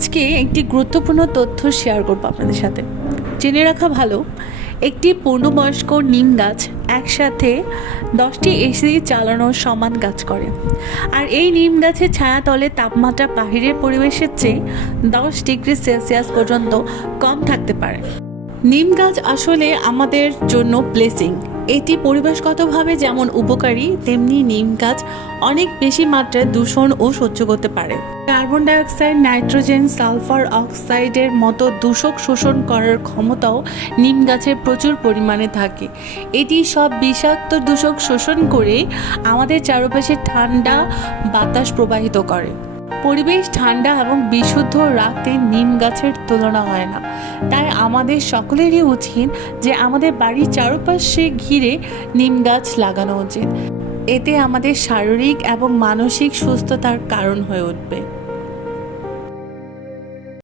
আজকে একটি গুরুত্বপূর্ণ তথ্য শেয়ার করব আপনাদের সাথে। জেনে রাখা ভালো, একটি পূর্ণবয়স্ক নিম গাছ একসাথে 10টি এসি চালানোর সমান কাজ করে। আর এই নিম গাছের ছায়াতলে তাপমাত্রা বাহিরের পরিবেশের চেয়ে 10 ডিগ্রি সেলসিয়াস পর্যন্ত কম থাকতে পারে। নিম গাছ আসলে আমাদের জন্য ব্লেসিং। এটি পরিবেশগতভাবে যেমন উপকারী, তেমনি নিম গাছ অনেক বেশি মাত্রায় দূষণ ও সহ্য করতে পারে। কার্বন ডাইঅক্সাইড, নাইট্রোজেন, সালফার অক্সাইডের মতো দূষক শোষণ করার ক্ষমতাও নিম গাছের প্রচুর পরিমাণে থাকে। এটি সব বিষাক্ত দূষক শোষণ করে আমাদের চারপাশে ঠান্ডা বাতাস প্রবাহিত করে। পরিবেশ ঠান্ডা এবং বিশুদ্ধ রাখতে নিম গাছের তুলনা হয় না। তাই আমাদের সকলেরই উচিত যে আমাদের বাড়ির চারপাশে ঘিরে নিম গাছ লাগানো উচিত। এতে আমাদের শারীরিক এবং মানসিক সুস্থতার কারণ হয়ে উঠবে।